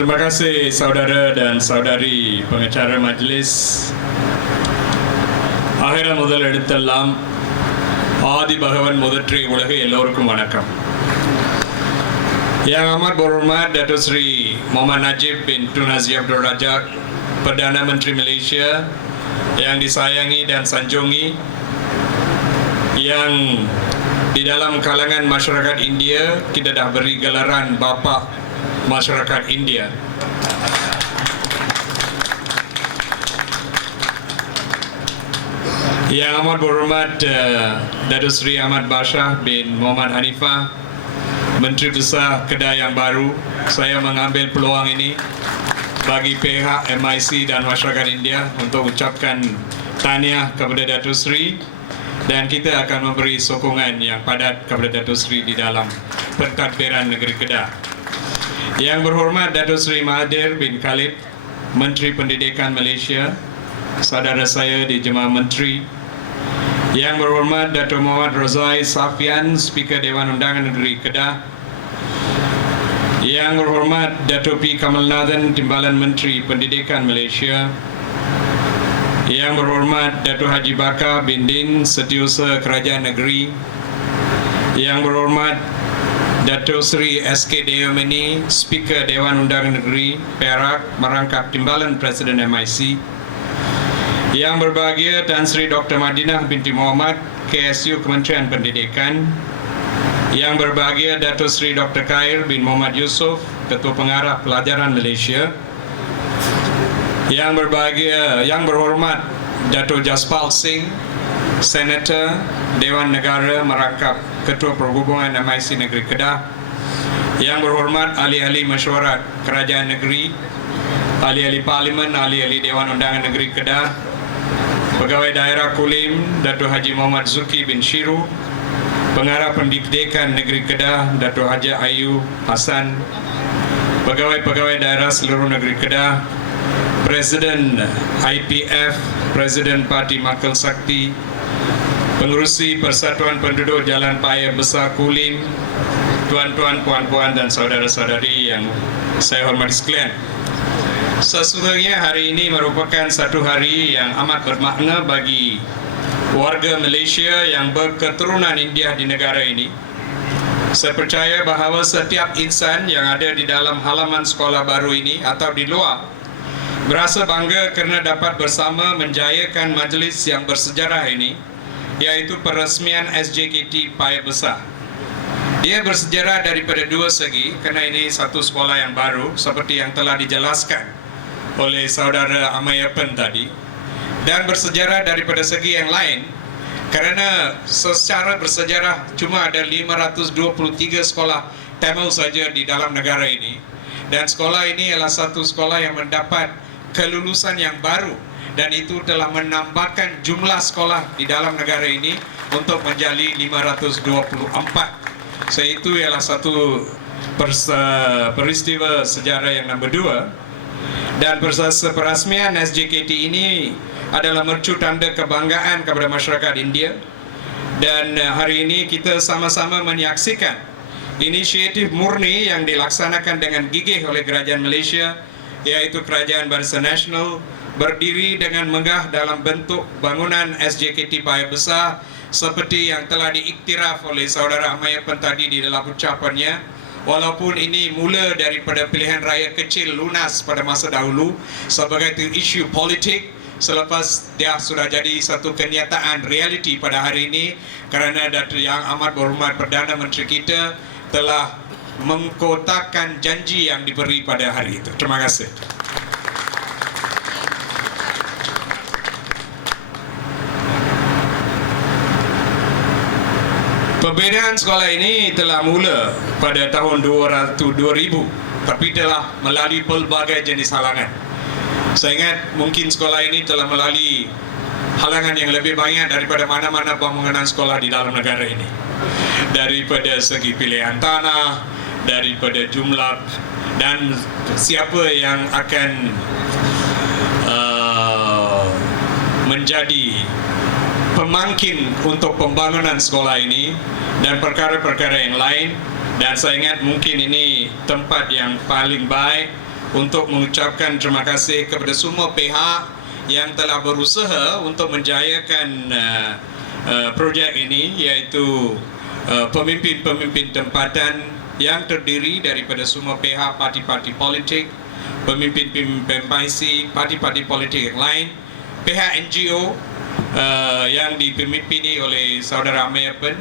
Terima kasih saudara dan saudari pengacara majlis. ஆகிற முதல் எழுத்தெல்லாம் ஆதி பகவன் முதற்றே உலகு எல்லோருக்கும் வணக்கம். Yang amat berhormat Datuk Seri Muhammad Najib bin Tun Azli Abdul Razak, Perdana Menteri Malaysia, yang disayangi dan sanjungi, yang di dalam kalangan masyarakat India kita dah beri gelaran Bapa Masyarakat India. Yang amat berhormat Datuk Seri Ahmad Bashar bin Muhammad Hanifah, Menteri Besar Kedah yang baru, saya mengambil peluang ini bagi pihak MIC dan masyarakat India untuk ucapkan tahniah kepada Datuk Seri, dan kita akan memberi sokongan yang padat kepada Datuk Seri di dalam pentadbiran negeri Kedah. Yang berhormat Datuk Seri Mahathir bin Khalid, Menteri Pendidikan Malaysia, saudara saya di Jemaah Menteri. Yang berhormat Datuk Muhammad Rozai Safian, Speaker Dewan Undangan Negeri Kedah. Yang berhormat Datuk P. Kamalnathan, Timbalan Menteri Pendidikan Malaysia. Yang berhormat Datuk Haji Bakar bin Din, Setiausaha Kerajaan Negeri. Yang berhormat Datuk Seri S.K. Dayomani, Speaker Dewan Undangan Negeri Perak, merangkap Timbalan Presiden MIC. Yang berbahagia Tan Sri Dr. Madinah binti Muhammad, KSU Kementerian Pendidikan. Yang berbahagia Datuk Sri Dr. Khair bin Muhammad Yusof, Ketua Pengarah Pelajaran Malaysia. Yang berhormat Datuk Jaspal Singh, Senator Dewan Negara, merangkap Ketua Perhubungan MIC Negeri Kedah. Yang berhormat ahli-ahli mesyuarat Kerajaan Negeri, ahli-ahli Parlimen, ahli-ahli Dewan Undangan Negeri Kedah, Pegawai Daerah Kulim Datuk Haji Muhammad Zuki bin Shiru, Pengarah Pendidikan Negeri Kedah Datuk Haji Ayu Hassan, Pegawai-pegawai daerah seluruh negeri Kedah, Presiden IPF, Presiden Parti Makil Sakti, Pengerusi Persatuan Penduduk Jalan Paya Besar Kulim, tuan-tuan, puan-puan dan saudara-saudari yang saya hormati sekalian. Sesungguhnya hari ini merupakan satu hari yang amat bermakna bagi warga Malaysia yang berketurunan India di negara ini. Saya percaya bahawa setiap insan yang ada di dalam halaman sekolah baru ini atau di luar berasa bangga kerana dapat bersama menjayakan majlis yang bersejarah ini, iaitu peresmian SJKT Paya Besar. Dia bersejarah daripada dua segi, kerana ini satu sekolah yang baru seperti yang telah dijelaskan oleh saudara Amayapan tadi, dan bersejarah daripada segi yang lain kerana secara bersejarah cuma ada 523 sekolah Tamil saja di dalam negara ini, dan sekolah ini adalah satu sekolah yang mendapat kelulusan yang baru, dan itu telah menambahkan jumlah sekolah di dalam negara ini untuk menjadi 524. So itu ialah satu peristiwa sejarah yang nombor dua. Dan perasmian SJKT ini adalah mercu tanda kebanggaan kepada masyarakat India. Dan hari ini kita sama-sama menyaksikan inisiatif murni yang dilaksanakan dengan gigih oleh Kerajaan Malaysia, iaitu Kerajaan Barisan Nasional, berdiri dengan megah dalam bentuk bangunan SJKT Paya Besar seperti yang telah diiktiraf oleh saudara Amayapan tadi di dalam ucapannya. Walaupun ini mula daripada pilihan raya kecil lunas pada masa dahulu sebagai isu politik, selepas dia sudah jadi satu kenyataan realiti pada hari ini kerana Datuk Yang Amat Berhormat Perdana Menteri kita telah mengkotakan janji yang diberi pada hari itu. Terima kasih. Pembinaan sekolah ini telah mula pada tahun 2000, tapi telah melalui pelbagai jenis halangan. Saya ingat mungkin sekolah ini telah melalui halangan yang lebih banyak daripada mana-mana bangunan sekolah di dalam negara ini. Daripada segi pilihan tanah, daripada jumlah, dan siapa yang akan menjadi pemangkin untuk pembangunan sekolah ini dan perkara-perkara yang lain. Dan saya ingat mungkin ini tempat yang paling baik untuk mengucapkan terima kasih kepada semua pihak yang telah berusaha untuk menjayakan projek ini, iaitu pemimpin-pemimpin tempatan yang terdiri daripada semua pihak, parti-parti politik, pemimpin-pemimpin MIC, parti-parti politik yang lain, pihak NGO yang dipimpini oleh saudara Ameyapen,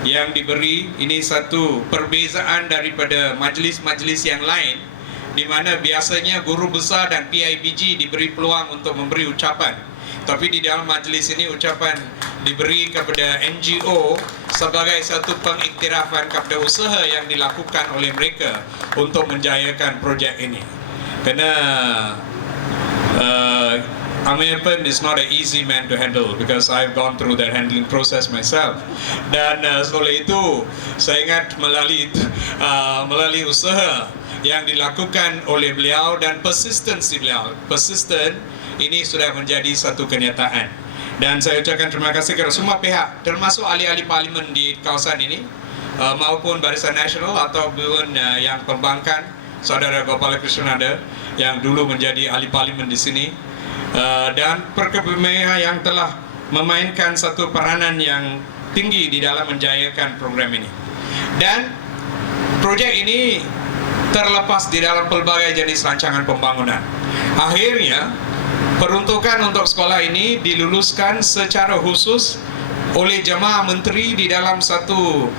yang diberi ini satu perbezaan daripada majlis-majlis yang lain, di mana biasanya guru besar dan PIBG diberi peluang untuk memberi ucapan, tapi di dalam majlis ini ucapan diberi kepada NGO sebagai satu pengiktirafan kepada usaha yang dilakukan oleh mereka untuk menjayakan projek ini. Kerana Ameyapen is not an easy man to handle, because I've gone through that handling process myself. Dan oleh itu saya ingat melalui usaha yang dilakukan oleh beliau dan persistensi beliau, persisten, ini sudah menjadi satu kenyataan. Dan saya ucapkan terima kasih kepada semua pihak, termasuk ahli-ahli parlimen di kawasan ini, maupun Barisan Nasional ataupun yang perbankan, saudara Gopala Krishnananda yang dulu menjadi ahli parlimen di sini, dan Perkebun yang telah memainkan satu peranan yang tinggi di dalam menjayakan program ini. Dan projek ini terlepas di dalam pelbagai jenis rancangan pembangunan. Akhirnya peruntukan untuk sekolah ini diluluskan secara khusus oleh Jemaah Menteri di dalam satu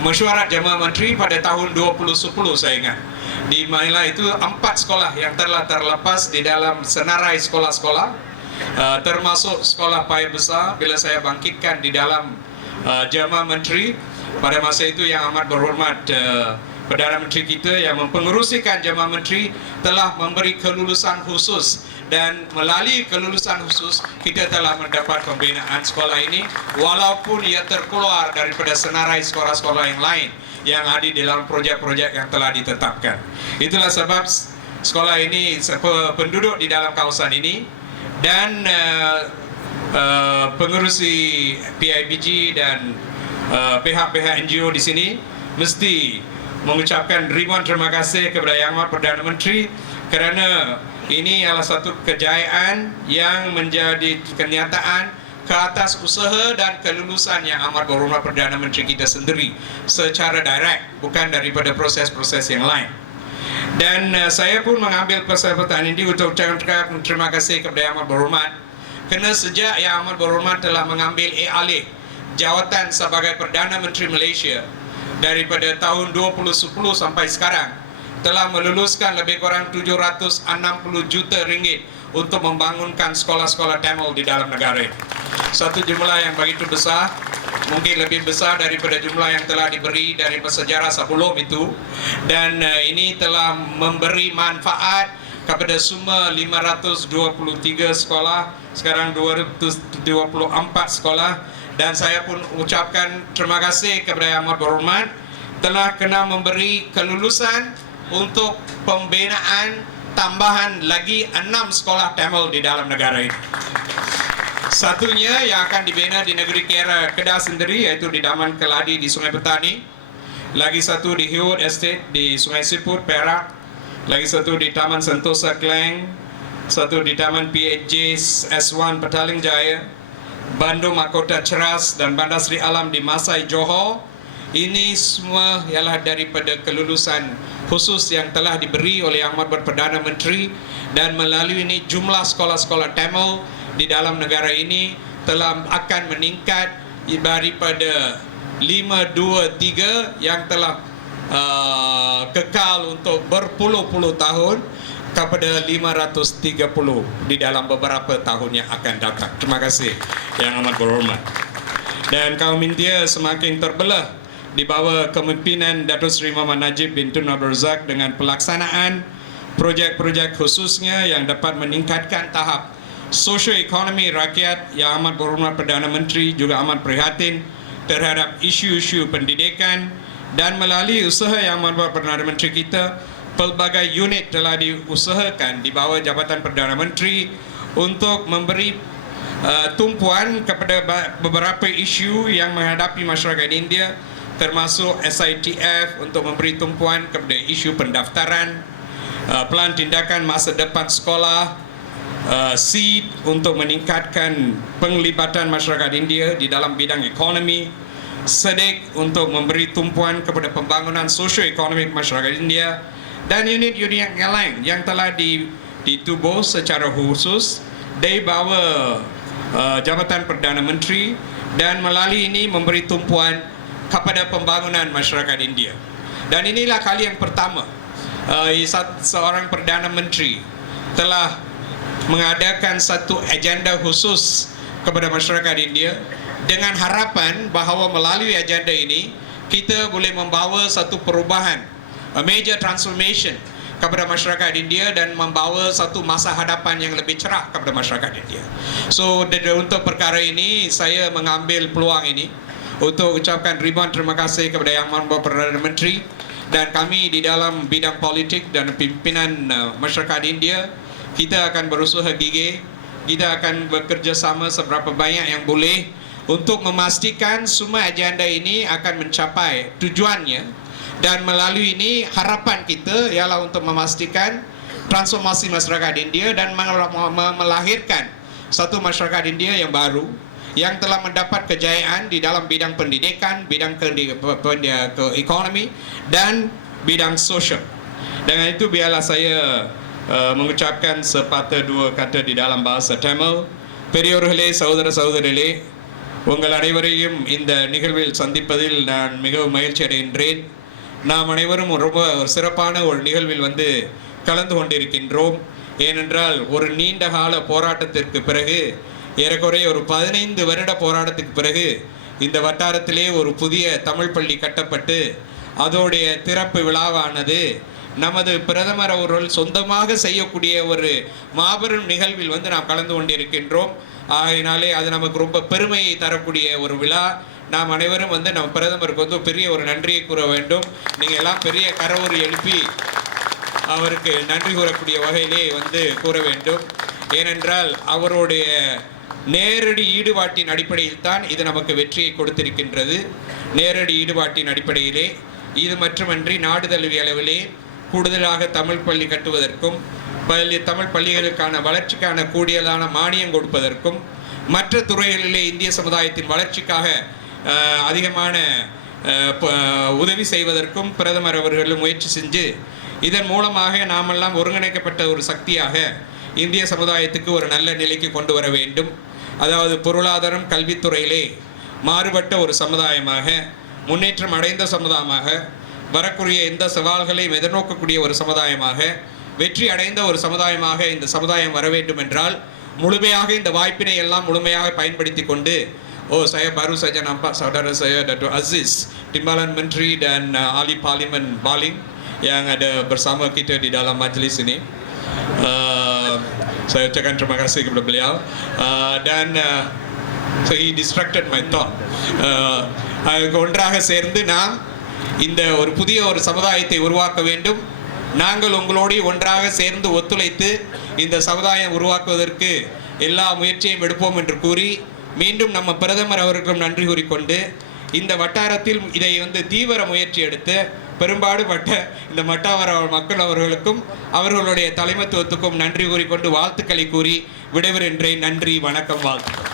mesyuarat Jemaah Menteri pada tahun 2010, saya ingat. Di mana itu 4 sekolah yang telah terlepas di dalam senarai sekolah-sekolah, termasuk sekolah Paya Besar bila saya bangkitkan di dalam Jemaah Menteri pada masa itu. Yang amat berhormat Perdana Menteri kita yang mempengerusikan Jemaah Menteri telah memberi kelulusan khusus, dan melalui kelulusan khusus kita telah mendapat pembinaan sekolah ini, walaupun ia terkeluar daripada senarai sekolah-sekolah yang lain yang ada di dalam projek-projek yang telah ditetapkan. Itulah sebab sekolah ini, penduduk di dalam kawasan ini dan pengerusi PIBG dan pihak-pihak NGO di sini mesti mengucapkan ribuan terima kasih kepada Yang Amat Perdana Menteri, kerana ini adalah satu kejayaan yang menjadi kenyataan ke atas usaha dan kelulusan Yang Amat Berhormat Perdana Menteri kita sendiri secara direct, bukan daripada proses-proses yang lain. Dan saya pun mengambil kesempatan ini untuk ucapkan terima kasih kepada Yang Amat Berhormat, kerana sejak Yang Amat Berhormat telah mengambil alih jawatan sebagai Perdana Menteri Malaysia daripada tahun 2010 sampai sekarang, telah meluluskan lebih kurang 760 juta ringgit untuk membangunkan sekolah-sekolah Tamil di dalam negara ini. Satu jumlah yang begitu besar, mungkin lebih besar daripada jumlah yang telah diberi dari sejarah sebelum itu. Dan ini telah memberi manfaat kepada semua 523 sekolah, sekarang 224 sekolah. Dan saya pun ucapkan terima kasih kepada Yang Amat Berhormat telah kena memberi kelulusan untuk pembinaan tambahan lagi 6 sekolah Tamil di dalam negara ini. Satunya yang akan dibina di negeri Kedah sendiri, iaitu di Taman Keladi di Sungai Petani. Lagi satu di Hewwood Estate di Sungai Siput, Perak. Lagi satu di Taman Sentosa Klang. Satu di Taman PHJ S1 Petaling Jaya. Bandung Mahkota Ceras dan Bandar Seri Alam di Masai, Johor. Ini semua ialah daripada kelulusan khusus yang telah diberi oleh Yang Amat Perdana Menteri, dan melalui ini jumlah sekolah-sekolah Tamil di dalam negara ini telah akan meningkat daripada 523 yang telah kekal untuk berpuluh-puluh tahun kepada 530 di dalam beberapa tahun yang akan datang. Terima kasih Yang Amat Berhormat. Dan kaum India semakin terbelah di bawah kepimpinan Datuk Seri Muhammad Najib bin Tun Abdul Razak dengan pelaksanaan projek-projek khususnya yang dapat meningkatkan tahap sosioekonomi rakyat. Yang Amat Berhormat Perdana Menteri juga amat prihatin terhadap isu-isu pendidikan, dan melalui usaha Yang Amat Perdana Menteri kita, pelbagai unit telah diusahakan di bawah Jabatan Perdana Menteri untuk memberi tumpuan kepada beberapa isu yang menghadapi masyarakat India, termasuk SITF untuk memberi tumpuan kepada isu pendaftaran, Plan tindakan masa depan sekolah, seed untuk meningkatkan penglibatan masyarakat India di dalam bidang ekonomi, SEDEC untuk memberi tumpuan kepada pembangunan sosioekonomik masyarakat India, dan unit-unit yang lain yang telah ditubuh secara khusus dari bawah Jabatan Perdana Menteri, dan melalui ini memberi tumpuan kepada pembangunan masyarakat India. Dan inilah kali yang pertama seorang Perdana Menteri telah mengadakan satu agenda khusus kepada masyarakat India, dengan harapan bahawa melalui agenda ini kita boleh membawa satu perubahan, a major transformation kepada masyarakat India, dan membawa satu masa hadapan yang lebih cerah kepada masyarakat India. So untuk perkara ini saya mengambil peluang ini untuk ucapkan ribuan terima kasih kepada Yang Amat Perdana Menteri, dan kami di dalam bidang politik dan pimpinan masyarakat India, kita akan berusaha gigih, kita akan bekerja sama seberapa banyak yang boleh untuk memastikan semua agenda ini akan mencapai tujuannya, dan melalui ini harapan kita ialah untuk memastikan transformasi masyarakat India dan melahirkan satu masyarakat India yang baru, yang telah mendapat kejayaan di dalam bidang pendidikan, bidang ekonomi, dan bidang sosial. Dengan itu biarlah saya mengucapkan sepatah dua kata di dalam bahasa Tamil. பெரியோர்களே, சகோதர சகோதரிகளே, உங்கள் அனைவரையும் இந்த நிகழ்வில் சந்திப்பதில் நான் மிகவும் மகிழ்ச்சி அடைகின்றேன். நாம் அனைவரும் ரொம்ப சிறப்பான ஒரு நிகழ்வில் வந்து கலந்து கொண்டிருக்கின்றோம். ஏனென்றால் ஒரு நீண்ட கால போராட்டத்திற்கு பிறகு, ஏறக்குறைய ஒரு 15 வருட போராட்டத்துக்கு பிறகு இந்த வட்டாரத்திலே ஒரு புதிய தமிழ் பள்ளி கட்டப்பட்டு அதோடைய திறப்பு விழாவானது நமது பிரதமர் அவர்கள் சொந்தமாக செய்யக்கூடிய ஒரு மாபெரும் நிகழ்வில் வந்து நாம் கலந்து கொண்டிருக்கின்றோம். ஆகையினாலே அது நமக்கு ரொம்ப பெருமையை தரக்கூடிய ஒரு விழா. நாம் அனைவரும் வந்து நம்ம பிரதமருக்கு வந்து பெரிய ஒரு நன்றியை கூற வேண்டும். நீங்கள் எல்லாம் பெரிய கரவொலி எழுப்பி அவருக்கு நன்றி கூறக்கூடிய வகையிலே வந்து கூற வேண்டும். ஏனென்றால் அவருடைய நேரடி ஈடுபாட்டின் அடிப்படையில் தான் இது நமக்கு வெற்றியை கொடுத்திருக்கின்றது. நேரடி ஈடுபாட்டின் அடிப்படையிலே இது மட்டுமன்றி நாடு தழுவிய அளவிலே கூடுதலாக தமிழ் பள்ளி கட்டுவதற்கும், தமிழ் பள்ளிகளுக்கான வளர்ச்சிக்கான கூடியதான மானியம் கொடுப்பதற்கும், மற்ற துறைகளிலே இந்திய சமுதாயத்தின் வளர்ச்சிக்காக அதிகமான உதவி செய்வதற்கும் பிரதமர் அவர்கள் முயற்சி செஞ்சு, இதன் மூலமாக நாமெல்லாம் ஒருங்கிணைக்கப்பட்ட ஒரு சக்தியாக இந்திய சமுதாயத்துக்கு ஒரு நல்ல நிலைக்கு கொண்டு வர வேண்டும். அதாவது பொருளாதாரம், கல்வித்துறையிலே மாறுபட்ட ஒரு சமுதாயமாக, முன்னேற்றம் அடைந்த சமுதாயமாக, வரக்கூடிய எந்த சவால்களையும் எதிர்நோக்கக்கூடிய ஒரு சமுதாயமாக, வெற்றி அடைந்த ஒரு சமுதாயமாக இந்த சமுதாயம் வர வேண்டும் என்றால் முழுமையாக இந்த வாய்ப்பினை எல்லாம் முழுமையாக பயன்படுத்தி கொண்டு, saya baru saja nampak saudara saya Dato' Aziz Timbalan Menteri dan Ahli Parlimen Baling yang ada bersama kita di dalam majlis ini. Saya ucapkan terima kasih kepada beliau, dan so he distracted my thought. ஒன்றாக சேர்ந்து நாம் இந்த ஒரு புதிய ஒரு சமுதாயத்தை உருவாக்க வேண்டும். நாங்கள் உங்களோடு ஒன்றாக சேர்ந்து ஒத்துழைத்து இந்த சமுதாயம் உருவாக்குவதற்கு எல்லா முயற்சியும் எடுப்போம் என்று கூறி, மீண்டும் நம்ம பிரதமர் அவர்களும் நன்றி கூறிக்கொண்டு, இந்த வட்டாரத்தில் இதை வந்து தீவிர முயற்சி எடுத்து பெரும்பாடுபட்ட இந்த வட்டார மக்கள் அவர்களுக்கும் அவர்களுடைய தலைமைத்துவத்துக்கும் நன்றி கூறிக்கொண்டு வாழ்த்துக்களை கூறி விடைபெறுகின்றேன். நன்றி, வணக்கம், வாழ்த்துக்கள்.